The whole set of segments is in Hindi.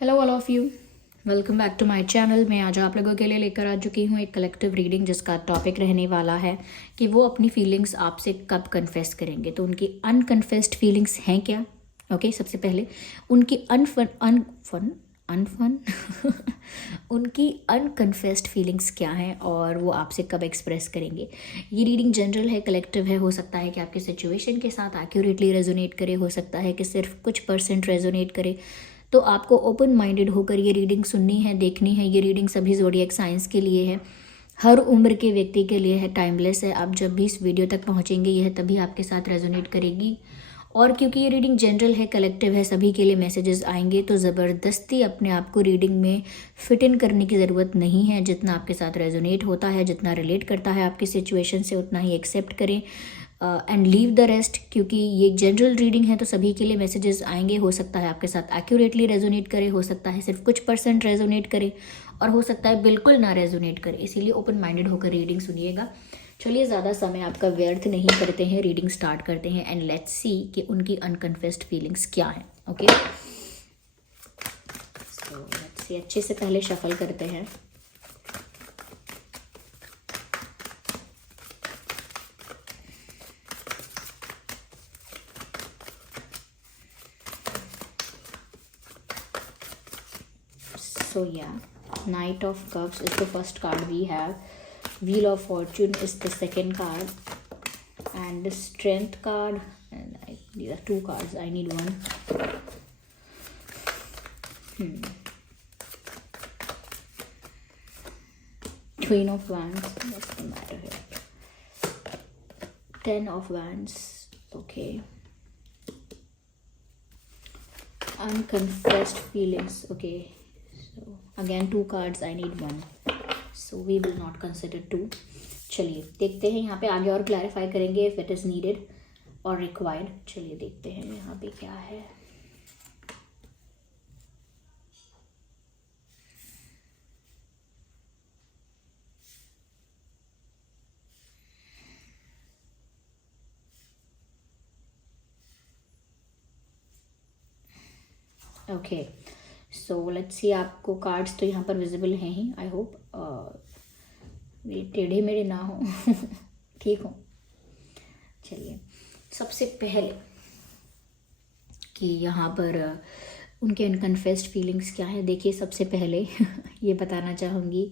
Hello all of you, welcome back to my channel. मैं आज आप लोगों के लिए लेकर आ चुकी हूँ एक कलेक्टिव रीडिंग जिसका टॉपिक रहने वाला है कि वो अपनी फीलिंग्स आपसे कब कन्फेस करेंगे। तो उनकी अनकन्फेस्ड फीलिंग्स हैं क्या? ओके, सबसे पहले उनकी अनफन उनकी अनकन्फेस्ड फीलिंग्स क्या हैं और वो आपसे कब एक्सप्रेस करेंगे। ये रीडिंग जनरल है, कलेक्टिव है। हो सकता है कि आपके सिचुएशन के साथ एक्यूरेटली रेजोनेट करे, हो सकता है कि सिर्फ कुछ % रेजोनेट करे। तो आपको ओपन माइंडेड होकर ये रीडिंग सुननी है, देखनी है। ये रीडिंग सभी ज़ोडिएक साइंस के लिए है, हर उम्र के व्यक्ति के लिए है, टाइमलेस है। आप जब भी इस वीडियो तक पहुंचेंगे यह तभी आपके साथ रेजोनेट करेगी। और क्योंकि ये रीडिंग जनरल है, कलेक्टिव है, सभी के लिए मैसेजेस आएंगे, तो ज़बरदस्ती अपने आप को रीडिंग में फिट इन करने की ज़रूरत नहीं है। जितना आपके साथ रेजोनेट होता है, जितना रिलेट करता है आपकी सिचुएशन से, उतना ही एक्सेप्ट करें एंड लीव द रेस्ट। क्योंकि ये जनरल रीडिंग है तो सभी के लिए मैसेजेस आएंगे। हो सकता है आपके साथ एक्यूरेटली रेजोनेट करे, हो सकता है सिर्फ कुछ % रेजोनेट करे, और हो सकता है बिल्कुल ना रेजोनेट करे। इसीलिए ओपन माइंडेड होकर रीडिंग सुनिएगा। चलिए, ज़्यादा समय आपका व्यर्थ नहीं करते हैं, रीडिंग स्टार्ट करते हैं एंड लेट्स सी कि उनकी अनकन्फेस्ड फीलिंग्स क्या हैं। Okay, so let's see. अच्छे से पहले शफल करते हैं। So yeah, Knight of Cups is the first card we have. Wheel of Fortune is the second card, and the Strength card. And these are two cards. I need one. Queen of Wands. What's the matter here? 10 of Wands. Okay. Unconfessed feelings. Okay. So again 2 cards, I need 1, so we will not consider 2. चलिए देखते हैं यहाँ पे आगे और क्लैरिफाई करेंगे इफ इट इज़ नीडेड और रिक्वायर्ड। चलिए देखते हैं यहाँ पे क्या है। Okay, so let's see. आपको कार्ड्स तो यहाँ पर विजिबल हैं ही, आई होप ये टेढ़े मेढ़े ना हो ठीक हो। चलिए, सबसे पहले कि यहाँ पर उनके अनकन्फेस्ड फीलिंग्स क्या है। देखिए, सबसे पहले ये बताना चाहूँगी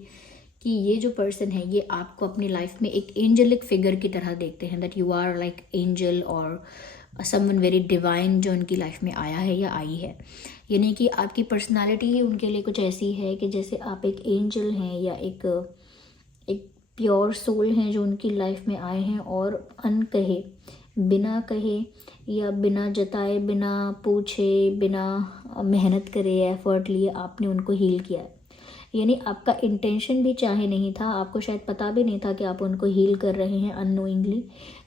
कि ये जो पर्सन है ये आपको अपनी लाइफ में एक एंजलिक फिगर की तरह देखते हैं, that you are like angel और समवन वेरी डिवाइन जो उनकी लाइफ में आया है या आई है। यानी कि आपकी पर्सनालिटी ही उनके लिए कुछ ऐसी है कि जैसे आप एक एंजल हैं या एक प्योर सोल हैं जो उनकी लाइफ में आए हैं और अनकहे, बिना कहे या बिना जताए, बिना पूछे, बिना मेहनत करे, एफर्ट लिए आपने उनको हील किया है। यानी आपका इंटेंशन भी चाहे नहीं था, आपको शायद पता भी नहीं था कि आप उनको हील कर रहे हैं अननोइंगली,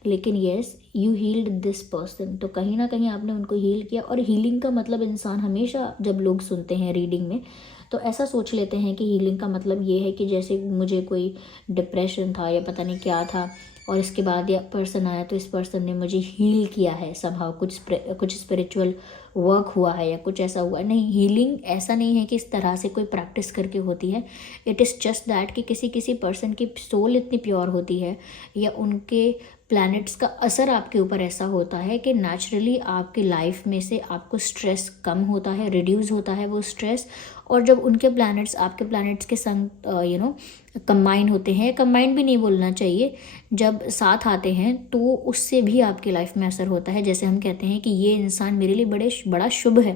लेकिन yes you healed this person. तो कहीं ना कहीं आपने उनको हील किया। और हीलिंग का मतलब, इंसान हमेशा जब लोग सुनते हैं रीडिंग में तो ऐसा सोच लेते हैं कि हीलिंग का मतलब ये है कि जैसे मुझे कोई डिप्रेशन था या पता नहीं क्या था और इसके बाद या पर्सन आया तो इस पर्सन ने मुझे हील किया है, समहाउ कुछ स्पिरिचुअल वर्क हुआ है या कुछ ऐसा हुआ। नहीं, हीलिंग ऐसा नहीं है कि इस तरह से कोई प्रैक्टिस करके होती है। इट इज़ जस्ट दैट कि किसी पर्सन की सोल इतनी प्योर होती है या उनके प्लैनेट्स का असर आपके ऊपर ऐसा होता है कि नेचुरली आपकी लाइफ में से आपको स्ट्रेस कम होता है, रिड्यूस होता है वो स्ट्रेस। और जब उनके प्लैनेट्स आपके प्लैनेट्स के संग कंबाइन होते हैं, कंबाइन भी नहीं बोलना चाहिए, जब साथ आते हैं तो उससे भी आपकी लाइफ में असर होता है। जैसे हम कहते हैं कि ये इंसान मेरे लिए बड़ा शुभ है,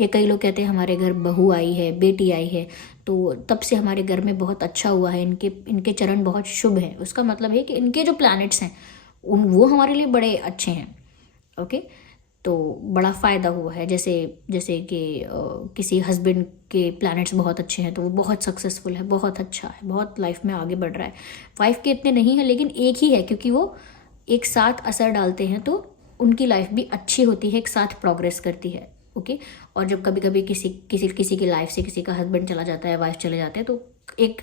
या कई लोग कहते हैं हमारे घर बहू आई है, बेटी आई है, तो तब से हमारे घर में बहुत अच्छा हुआ है, इनके चरण बहुत शुभ हैं। उसका मतलब है कि इनके जो प्लैनेट्स हैं वो हमारे लिए बड़े अच्छे हैं। ओके, तो बड़ा फ़ायदा हुआ है। जैसे कि किसी हस्बैंड के प्लैनेट्स बहुत अच्छे हैं तो वो बहुत सक्सेसफुल है, बहुत अच्छा है, बहुत लाइफ में आगे बढ़ रहा है। वाइफ के इतने नहीं है लेकिन एक ही है, क्योंकि वो एक साथ असर डालते हैं तो उनकी लाइफ भी अच्छी होती है, एक साथ प्रोग्रेस करती है। ओके, और जब कभी कभी किसी की लाइफ से किसी का हस्बैंड चला जाता है, वाइफ चले जाते हैं, तो एक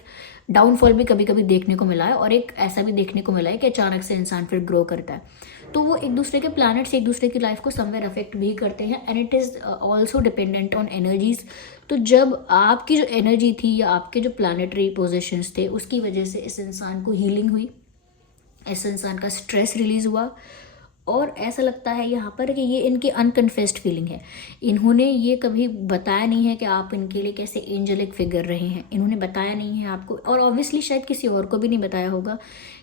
डाउनफॉल भी कभी कभी देखने को मिला है और एक ऐसा भी देखने को मिला है कि अचानक से इंसान फिर ग्रो करता है। तो वो एक दूसरे के प्लैनेट्स एक दूसरे की लाइफ को समवेयर अफेक्ट भी करते हैं, and it is also dependent on energies. तो जब आपकी जो एनर्जी थी या आपके जो प्लानिटरी पोजिशंस थे उसकी वजह से इस इंसान को हीलिंग हुई, इस इंसान का स्ट्रेस रिलीज हुआ, और ऐसा लगता है यहाँ पर कि ये इनकी अनकन्फेस्ड फीलिंग है। इन्होंने ये कभी बताया नहीं है कि आप इनके लिए कैसे एंजेलिक फिगर रहे हैं, इन्होंने बताया नहीं है आपको, और ऑब्वियसली शायद किसी और को भी नहीं बताया होगा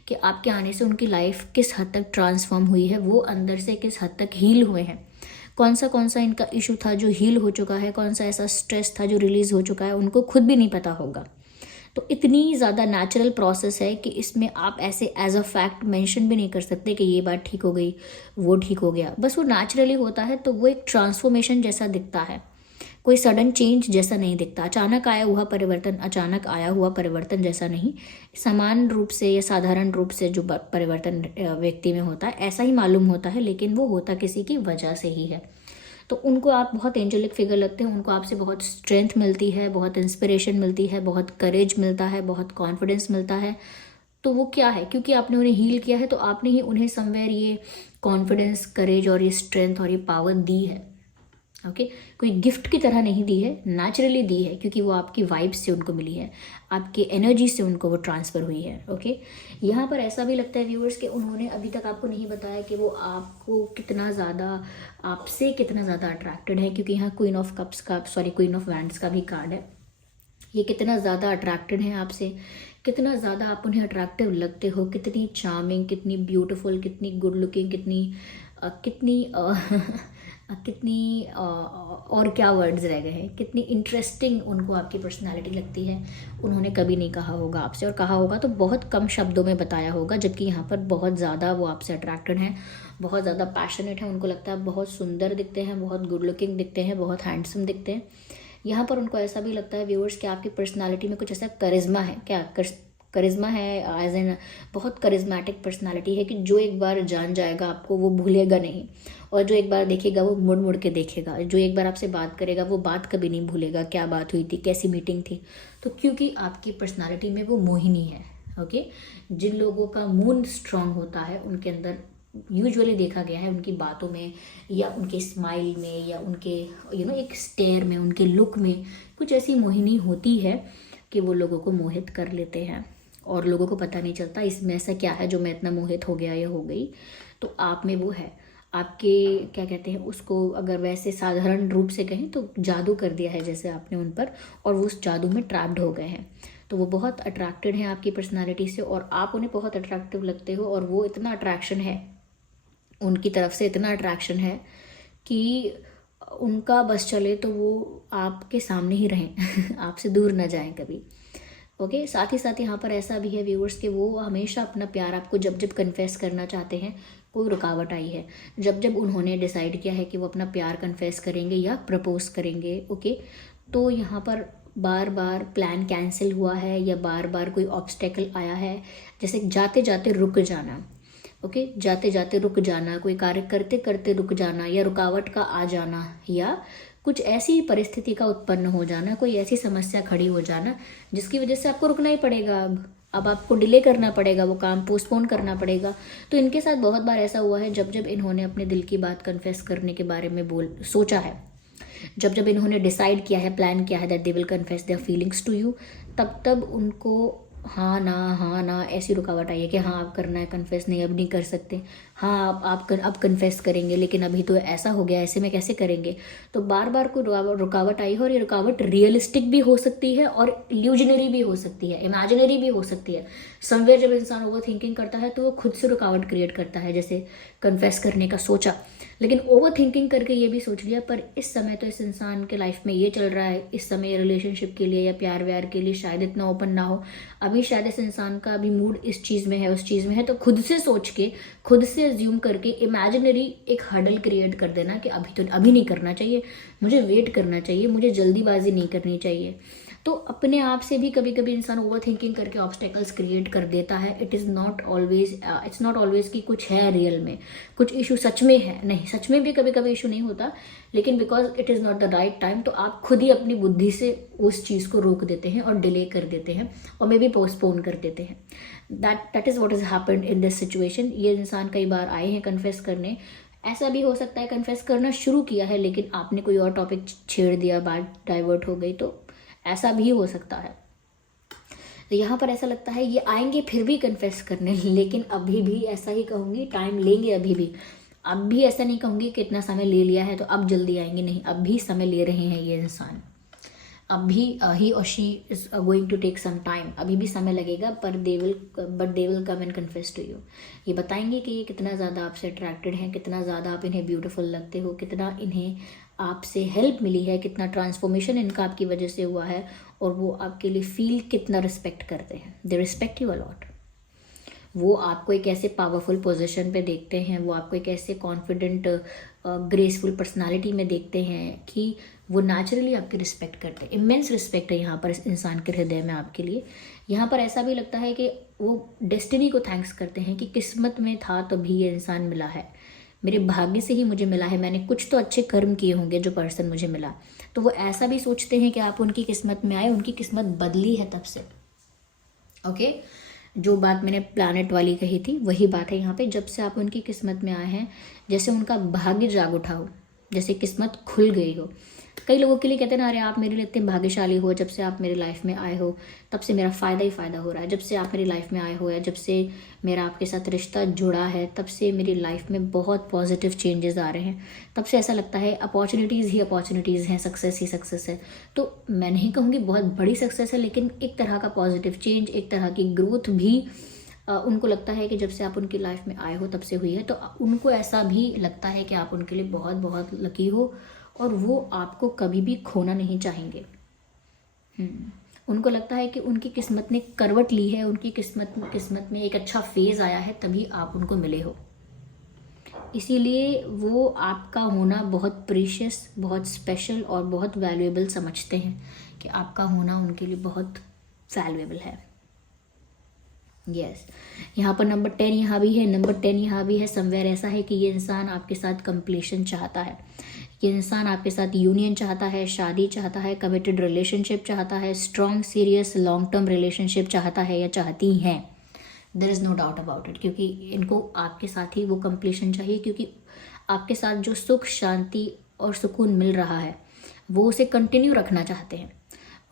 कि आपके आने से उनकी लाइफ किस हद तक ट्रांसफॉर्म हुई है, वो अंदर से किस हद तक हील हुए हैं, कौन सा इनका इशू था जो हील हो चुका है, कौन सा ऐसा स्ट्रेस था जो रिलीज़ हो चुका है, उनको खुद भी नहीं पता होगा। तो इतनी ज़्यादा नेचुरल प्रोसेस है कि इसमें आप ऐसे एज अ फैक्ट मेंशन भी नहीं कर सकते कि ये बात ठीक हो गई, वो ठीक हो गया, बस वो नेचुरली होता है। तो वो एक ट्रांसफॉर्मेशन जैसा दिखता है, कोई सडन चेंज जैसा नहीं दिखता, अचानक आया हुआ परिवर्तन जैसा नहीं, समान रूप से या साधारण रूप से जो परिवर्तन व्यक्ति में होता है ऐसा ही मालूम होता है, लेकिन वो होता किसी की वजह से ही है। तो उनको आप बहुत एंजेलिक फिगर लगते हैं, उनको आपसे बहुत स्ट्रेंथ मिलती है, बहुत इंस्पिरेशन मिलती है, बहुत करेज मिलता है, बहुत कॉन्फिडेंस मिलता है। तो वो क्या है, क्योंकि आपने उन्हें हील किया है तो आपने ही उन्हें समवेयर ये कॉन्फिडेंस, करेज और ये स्ट्रेंथ और ये पावर दी है। ओके, कोई गिफ्ट की तरह नहीं दी है, नेचुरली दी है, क्योंकि वो आपकी वाइब्स से उनको मिली है, आपके एनर्जी से उनको वो ट्रांसफ़र हुई है। ओके, यहाँ पर ऐसा भी लगता है व्यूअर्स कि उन्होंने अभी तक आपको नहीं बताया कि वो आपको कितना ज़्यादा, आपसे कितना ज़्यादा अट्रैक्टेड है, क्योंकि यहाँ क्वीन ऑफ वैंड्स का भी कार्ड है। ये कितना ज़्यादा अट्रैक्टेड हैं आपसे, कितना ज़्यादा आप उन्हें अट्रैक्टिव लगते हो, कितनी चार्मिंग, कितनी ब्यूटीफुल, कितनी गुड लुकिंग, कितनी और क्या वर्ड्स रह गए हैं, कितनी इंटरेस्टिंग उनको आपकी पर्सनालिटी लगती है। उन्होंने कभी नहीं कहा होगा आपसे, और कहा होगा तो बहुत कम शब्दों में बताया होगा, जबकि यहाँ पर बहुत ज़्यादा वो आपसे अट्रैक्टेड हैं, बहुत ज़्यादा पैशनेट हैं। उनको लगता है बहुत सुंदर दिखते हैं, बहुत गुड लुकिंग दिखते हैं, बहुत हैंडसम दिखते हैं। यहाँ पर उनको ऐसा भी लगता है व्यूअर्स कि आपकी पर्सनालिटी में कुछ ऐसा करिश्मा है, करिश्मा है एज एन बहुत करिश्मेटिक पर्सनालिटी है कि जो एक बार जान जाएगा आपको वो भूलेगा नहीं, और जो एक बार देखेगा वो मुड़ मुड़ के देखेगा, जो एक बार आपसे बात करेगा वो बात कभी नहीं भूलेगा, क्या बात हुई थी, कैसी मीटिंग थी। तो क्योंकि आपकी पर्सनालिटी में वो मोहिनी है। ओके, जिन लोगों का मूड स्ट्रांग होता है उनके अंदर यूजुअली देखा गया है, उनकी बातों में या उनके स्माइल में या उनके एक स्टेयर में, उनके लुक में कुछ ऐसी मोहिनी होती है कि वो लोगों को मोहित कर लेते हैं, और लोगों को पता नहीं चलता इसमें ऐसा क्या है जो मैं इतना मोहित हो गया या हो गई। तो आप में वो है, आपके क्या कहते हैं उसको, अगर वैसे साधारण रूप से कहें तो जादू कर दिया है जैसे आपने उन पर, और वो उस जादू में ट्रैप्ड हो गए हैं। तो वो बहुत अट्रैक्टेड हैं आपकी पर्सनालिटी से, और आप उन्हें बहुत अट्रैक्टिव लगते हो, और वो इतना अट्रैक्शन है उनकी तरफ से, इतना अट्रैक्शन है कि उनका बस चले तो वो आपके सामने ही रहें आपसे दूर ना जाएं कभी। ओके, साथ ही साथ यहाँ पर ऐसा भी है व्यूअर्स कि वो हमेशा अपना प्यार आपको जब जब कन्फेस करना चाहते हैं, कोई रुकावट आई है, जब जब उन्होंने डिसाइड किया है कि वो अपना प्यार कन्फेस करेंगे या प्रपोज करेंगे, ओके, तो यहाँ पर बार बार प्लान कैंसिल हुआ है या बार बार कोई ऑब्स्टेकल आया है, जैसे जाते जाते रुक जाना। ओके, जाते जाते रुक जाना, कोई कार्य करते करते रुक जाना, या रुकावट का आ जाना, या कुछ ऐसी परिस्थिति का उत्पन्न हो जाना, कोई ऐसी समस्या खड़ी हो जाना जिसकी वजह से आपको रुकना ही पड़ेगा। अब आपको डिले करना पड़ेगा, वो काम पोस्टपोन करना पड़ेगा। तो इनके साथ बहुत बार ऐसा हुआ है, जब जब इन्होंने अपने दिल की बात कन्फेस करने के बारे में सोचा है, जब जब इन्होंने डिसाइड किया है, प्लान किया है that they will confess their feelings to you, तब तब उनको हाँ ना ऐसी रुकावट आई है कि हाँ आप करना है कन्फेस, नहीं अब नहीं कर सकते, हाँ आप अब कन्फेस करेंगे, लेकिन अभी तो ऐसा हो गया, ऐसे में कैसे करेंगे। तो बार बार कोई रुकावट आई है, और ये रुकावट रियलिस्टिक भी हो सकती है और इल्यूजनरी भी हो सकती है, इमेजिनरी भी हो सकती है। समवेयर जब इंसान ओवर थिंकिंग करता है तो वो खुद से रुकावट क्रिएट करता है, जैसे कन्फेस करने का सोचा, लेकिन ओवर थिंकिंग करके ये भी सोच लिया। पर इस समय तो इस इंसान के लाइफ में ये चल रहा है, इस समय रिलेशनशिप के लिए या प्यार व्यार के लिए शायद इतना ओपन ना हो, अभी शायद इस इंसान का अभी मूड इस चीज़ में है, उस चीज़ में है। तो खुद से सोच के, खुद से अज्यूम करके इमेजिनरी एक हर्डल क्रिएट कर देना कि अभी नहीं करना चाहिए, मुझे वेट करना चाहिए, मुझे जल्दीबाजी नहीं करनी चाहिए। तो अपने आप से भी कभी कभी इंसान ओवर थिंकिंग करके ऑब्स्टेकल्स क्रिएट कर देता है। इट्स नॉट ऑलवेज कि कुछ है रियल में, कुछ इशू सच में है, नहीं, सच में भी कभी कभी इशू नहीं होता, लेकिन because it is not the right time, तो आप खुद ही अपनी बुद्धि से उस चीज़ को रोक देते हैं और डिले कर देते हैं और मे बी पोस्टपोन कर देते हैं। That is what is happened in this situation. ये इंसान कई बार आए हैं कन्फेस करने। ऐसा भी हो सकता है कन्फेस करना शुरू किया है लेकिन आपने कोई और टॉपिक छेड़ दिया, बात डाइवर्ट हो गई, तो ऐसा भी हो सकता है। तो यहाँ पर ऐसा लगता है ये आएंगे फिर भी कन्फेस करने, लेकिन अभी भी ऐसा ही कहूँगी, टाइम लेंगे अभी भी। अब भी ऐसा नहीं कहूँगी कि इतना समय ले लिया है तो अब जल्दी आएंगे, नहीं, अब भी समय ले रहे हैं ये इंसान। अब भी ही और she is going to take some time, अभी भी समय लगेगा, पर they will come and confess to you. ये बताएंगे कि ये कितना ज़्यादा आपसे अट्रैक्टेड हैं, कितना ज़्यादा आप इन्हें ब्यूटीफुल लगते हो, कितना इन्हें आपसे हेल्प मिली है, कितना ट्रांसफॉर्मेशन इनका आपकी वजह से हुआ है, और वो आपके लिए फील कितना रिस्पेक्ट करते हैं। They respect you a lot. वो आपको एक ऐसे पावरफुल पोजीशन पे देखते हैं, वो आपको एक ऐसे कॉन्फिडेंट ग्रेसफुल पर्सनालिटी में देखते हैं कि वो नेचुरली आपकी रिस्पेक्ट करते हैं। इमेंस रिस्पेक्ट है यहाँ पर इस इंसान के हृदय में आपके लिए। यहाँ पर ऐसा भी लगता है कि वो डेस्टिनी को थैंक्स करते हैं कि किस्मत में था तभी ये इंसान मिला है, मेरे भाग्य से ही मुझे मिला है, मैंने कुछ तो अच्छे कर्म किए होंगे जो पर्सन मुझे मिला। तो वो ऐसा भी सोचते हैं कि आप उनकी किस्मत में आए, उनकी किस्मत बदली है तब से। ओके, जो बात मैंने प्लानट वाली कही थी वही बात है यहाँ पे। जब से आप उनकी किस्मत में आए हैं, जैसे उनका भाग्य जाग उठा हो, जैसे किस्मत खुल गई हो। कई लोगों के लिए कहते हैं ना, अरे आप मेरे लिए इतने भाग्यशाली हो, जब से आप मेरी लाइफ में आए हो तब से मेरा फ़ायदा ही फ़ायदा हो रहा है, जब से आप मेरी लाइफ में आए हो या जब से मेरा आपके साथ रिश्ता जुड़ा है तब से मेरी लाइफ में बहुत पॉजिटिव चेंजेस आ रहे हैं, तब से ऐसा लगता है अपॉर्चुनिटीज़ ही अपॉर्चुनिटीज़ हैं, सक्सेस ही सक्सेस है। तो मैं नहीं कहूँगी बहुत बड़ी सक्सेस है, लेकिन एक तरह का पॉजिटिव चेंज, एक तरह की ग्रोथ भी उनको लगता है कि जब से आप उनकी लाइफ में आए हो तब से हुई है। तो उनको ऐसा भी लगता है कि आप उनके लिए बहुत बहुत लकी हो और वो आपको कभी भी खोना नहीं चाहेंगे। उनको लगता है कि उनकी किस्मत ने करवट ली है, उनकी किस्मत में एक अच्छा फेज़ आया है, तभी आप उनको मिले हो। इसीलिए वो आपका होना बहुत प्रीशियस, बहुत स्पेशल और बहुत वैल्यूएबल समझते हैं कि आपका होना उनके लिए बहुत वैल्यूएबल है। यस, यहाँ पर नंबर 10 यहाँ भी है, नंबर 10 यहाँ भी है। समवेयर ऐसा है कि ये इंसान आपके साथ कंप्लीशन चाहता है, ये इंसान आपके साथ यूनियन चाहता है, शादी चाहता है, कमिटेड रिलेशनशिप चाहता है, strong serious long term relationship चाहता है या चाहती हैं। There is no doubt about it, क्योंकि इनको आपके साथ ही वो कंप्लीशन चाहिए, क्योंकि आपके साथ जो सुख शांति और सुकून मिल रहा है वो उसे कंटिन्यू रखना चाहते हैं।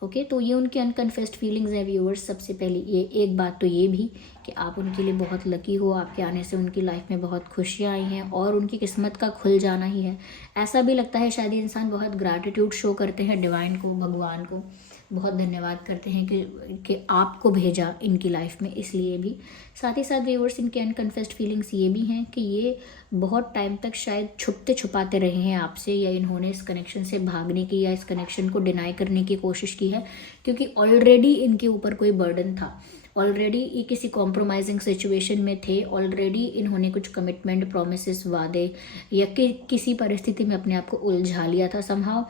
ओके, तो ये उनकी अनकन्फेस्ड फीलिंग्स हैं व्यूअर्स। सबसे पहले ये एक बात तो ये भी कि आप उनके लिए बहुत लकी हो, आपके आने से उनकी लाइफ में बहुत खुशियाँ आई हैं और उनकी किस्मत का खुल जाना ही है। ऐसा भी लगता है शायद ये इंसान बहुत ग्रैटिट्यूड शो करते हैं डिवाइन को, भगवान को बहुत धन्यवाद करते हैं कि आपको भेजा इनकी लाइफ में, इसलिए भी। साथ ही साथ व्यूअर्स इनके अनकन्फेस्ड फीलिंग्स ये भी हैं कि ये बहुत टाइम तक शायद छुपते छुपाते रहे हैं आपसे, या इन्होंने इस कनेक्शन से भागने की या इस कनेक्शन को डिनाई करने की कोशिश की है, क्योंकि ऑलरेडी इनके ऊपर कोई बर्डन था, ऑलरेडी ये किसी कॉम्प्रोमाइजिंग सिचुएशन में थे, ऑलरेडी इन्होंने कुछ कमिटमेंट, प्रोमिसेस, वादे या किसी परिस्थिति में अपने आप को उलझा लिया था समहाउ,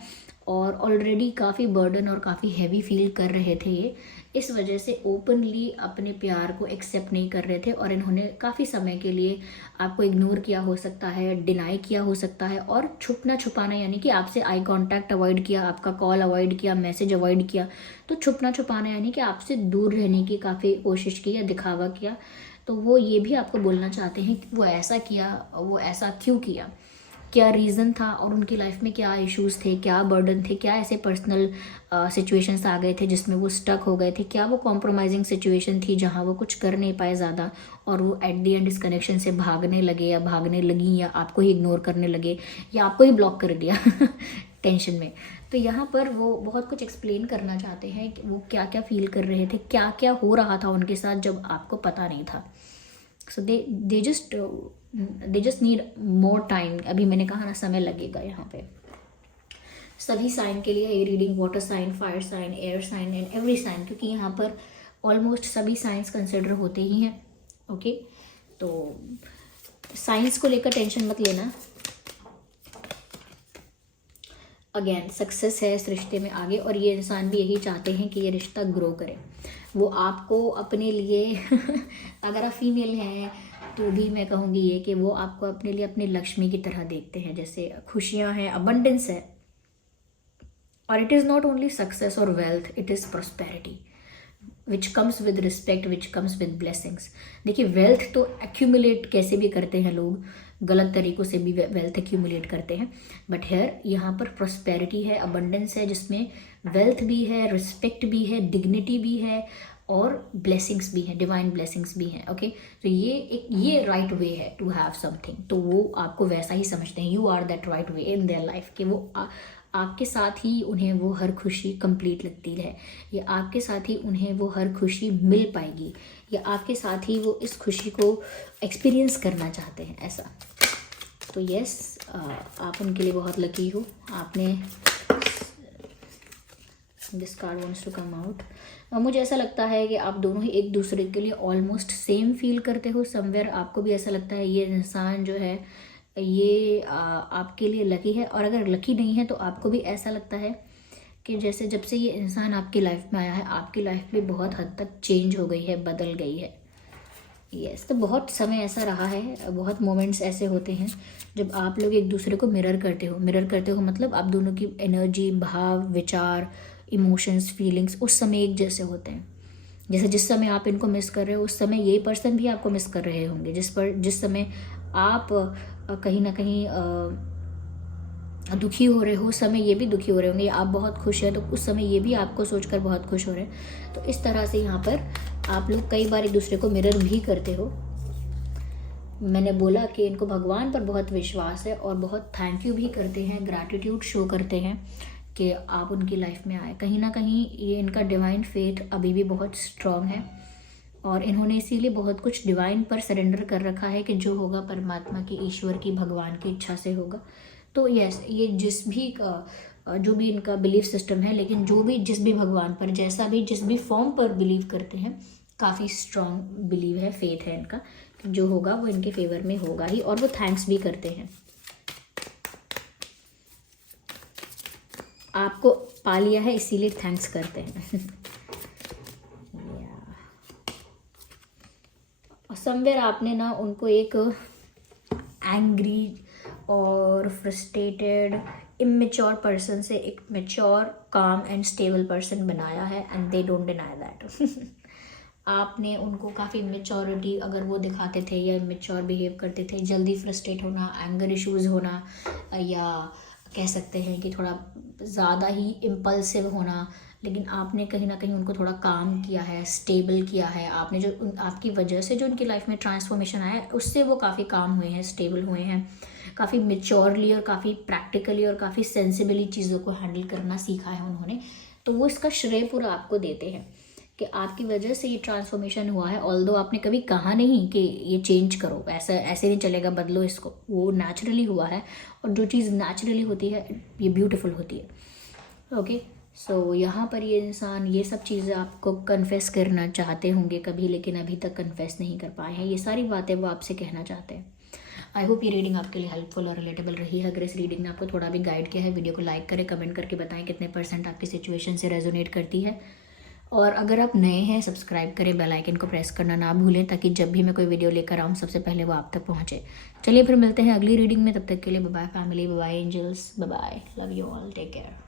और ऑलरेडी काफ़ी बर्डन और काफ़ी हैवी फील कर रहे थे ये। इस वजह से ओपनली अपने प्यार को एक्सेप्ट नहीं कर रहे थे और इन्होंने काफ़ी समय के लिए आपको इग्नोर किया हो सकता है, डिनाई किया हो सकता है, और छुपना छुपाना यानी कि आपसे आई कांटेक्ट अवॉइड किया, आपका कॉल अवॉइड किया, मैसेज अवॉइड किया। तो छुपना छुपाना यानी कि आपसे दूर रहने की काफ़ी कोशिश की या दिखावा किया। तो वो ये भी आपको बोलना चाहते हैं कि वो ऐसा किया, वो ऐसा क्यों किया, क्या रीज़न था, और उनकी लाइफ में क्या इश्यूज़ थे, क्या बर्डन थे, क्या ऐसे पर्सनल सिचुएशंस आ गए थे जिसमें वो स्टक हो गए थे, क्या वो कॉम्प्रोमाइजिंग सिचुएशन थी जहाँ वो कुछ कर नहीं पाए ज़्यादा और वो एट द एंड इस कनेक्शन से भागने लगे या भागने लगी या आपको ही इग्नोर करने लगे या आपको ही ब्लॉक कर दिया टेंशन में। तो यहाँ पर वो बहुत कुछ एक्सप्लेन करना चाहते हैं कि वो क्या क्या फील कर रहे थे, क्या क्या हो रहा था उनके साथ जब आपको पता नहीं था। So they just need more time. अभी मैंने कहा ना, समय लगेगा यहाँ पे। सभी साइन के लिए ये reading, water sign, fire sign, air sign and every sign, क्योंकि यहाँ पर ऑलमोस्ट सभी साइंस कंसिडर होते ही हैं। ओके, तो साइंस को लेकर टेंशन मत लेना। अगेन सक्सेस है इस रिश्ते में आगे, और ये इंसान भी यही चाहते हैं कि ये रिश्ता ग्रो करे। वो आपको अपने लिए अगर आप फीमेल हैं तो भी मैं कहूँगी ये कि वो आपको अपने लिए अपनी लक्ष्मी की तरह देखते हैं, जैसे खुशियाँ हैं, अबंडेंस है। और it is not only success और wealth, it is prosperity which comes with respect, which comes with blessings. देखिए वेल्थ तो एक्यूमुलेट कैसे भी करते हैं लोग, गलत तरीक़ों से भी वेल्थ एक्यूमुलेट करते हैं, बट हेयर यहाँ पर प्रॉस्पेरिटी है, अबंडेंस है, जिसमें वेल्थ भी है, रिस्पेक्ट भी है, डिग्निटी भी है, और ब्लेसिंग्स भी हैं, डिवाइन ब्लेसिंग्स भी हैं। ओके, तो ये राइट वे है टू हैव समथिंग, तो वो आपको वैसा ही समझते हैं। You are that right way in their life, कि वो आपके साथ ही उन्हें वो हर खुशी कंप्लीट लगती है, या आपके साथ ही उन्हें वो हर खुशी मिल पाएगी, या आपके साथ ही वो इस खुशी को एक्सपीरियंस करना चाहते हैं, ऐसा। तो यस, आप उनके लिए बहुत लकी हो। आपने this card wants to come out. मुझे ऐसा लगता है कि आप दोनों ही एक दूसरे के लिए ऑलमोस्ट सेम फील करते हो। समवेयर आपको भी ऐसा लगता है ये इंसान जो है ये आपके लिए लकी है, और अगर लकी नहीं है तो आपको भी ऐसा लगता है कि जैसे जब से ये इंसान आपकी लाइफ में आया है, आपकी लाइफ भी बहुत हद तक चेंज हो गई है, बदल गई है। यस, तो बहुत समय ऐसा रहा है, बहुत मोमेंट्स ऐसे होते हैं जब आप लोग एक दूसरे को मिरर करते हो। मिरर करते हो मतलब आप दोनों की एनर्जी, भाव, विचार, इमोशंस, फीलिंग्स उस समय एक जैसे होते हैं। जैसे जिस समय आप इनको मिस कर रहे हो उस समय ये पर्सन भी आपको मिस कर रहे होंगे। जिस समय आप कहीं ना कहीं दुखी हो रहे हो उस समय ये भी दुखी हो रहे होंगे, या आप बहुत खुश हैं तो उस समय ये भी आपको सोचकर बहुत खुश हो रहे हैं। तो इस तरह से यहाँ पर आप लोग कई बार एक दूसरे को मिरर भी करते हो। मैंने बोला कि इनको भगवान पर बहुत विश्वास है, और बहुत थैंक यू भी करते हैं, ग्रैटिट्यूड शो करते हैं कि आप उनकी लाइफ में आए। कहीं ना कहीं ये इनका डिवाइन फेथ अभी भी बहुत स्ट्रांग है, और इन्होंने इसीलिए बहुत कुछ डिवाइन पर सरेंडर कर रखा है कि जो होगा परमात्मा की, ईश्वर की, भगवान की इच्छा से होगा। तो यस, ये जो भी इनका बिलीफ सिस्टम है, लेकिन जिस भी भगवान पर, जैसा भी जिस भी फॉर्म पर बिलीव करते हैं, काफ़ी स्ट्रांग बिलीव है, फेथ है इनका कि जो होगा वो इनके फेवर में होगा ही, और वो थैंक्स भी करते हैं। आपको पा लिया है इसीलिए थैंक्स करते हैं। समवेयर आपने ना उनको एक एंग्री और फ्रस्ट्रेटेड, इमेच्योर पर्सन से एक मैच्योर, काम एंड स्टेबल पर्सन बनाया है, and they don't deny that. आपने उनको काफ़ी मेच्योरिटी अगर वो दिखाते थे या मेच्योर बिहेव करते थे, जल्दी फ्रस्ट्रेट होना, एंगर इश्यूज़ होना, या कह सकते हैं कि थोड़ा ज़्यादा ही इम्पल्सिव होना, लेकिन आपने कहीं ना कहीं उनको थोड़ा काम किया है, स्टेबल किया है। आपने जो आपकी वजह से जो उनकी लाइफ में ट्रांसफॉर्मेशन आया है उससे वो काफ़ी काम हुए हैं, स्टेबल हुए हैं, काफ़ी मेच्योरली और काफ़ी प्रैक्टिकली और काफ़ी सेंसिबली चीज़ों को हैंडल करना सीखा है उन्होंने। तो वो इसका श्रेय पूरा आपको देते हैं कि आपकी वजह से ये ट्रांसफॉर्मेशन हुआ है। ऑल्दो आपने कभी कहा नहीं कि ये चेंज करो, ऐसे नहीं चलेगा, बदलो इसको, वो नेचुरली हुआ है, और जो चीज़ नेचुरली होती है ये ब्यूटीफुल होती है। ओके, सो यहाँ पर ये इंसान ये सब चीज़ें आपको कन्फेस करना चाहते होंगे कभी, लेकिन अभी तक कन्फेस नहीं कर पाए हैं। ये सारी बातें वो आपसे कहना चाहते हैं। आई होप ये रीडिंग आपके लिए हेल्पफुल और रिलेटेबल रही है। अगर इस रीडिंग ने आपको थोड़ा भी गाइड किया है, वीडियो को लाइक करें, कमेंट करके बताएं कितने % आपकी सिचुएशन से रेजोनेट करती है। और अगर आप नए हैं, सब्सक्राइब करें, बेल आइकन को प्रेस करना ना भूलें, ताकि जब भी मैं कोई वीडियो लेकर आऊँ सबसे पहले वो आप तक पहुँचे। चलिए फिर मिलते हैं अगली रीडिंग में, तब तक के लिए bye bye family, bye bye angels, bye bye, love you all, take care.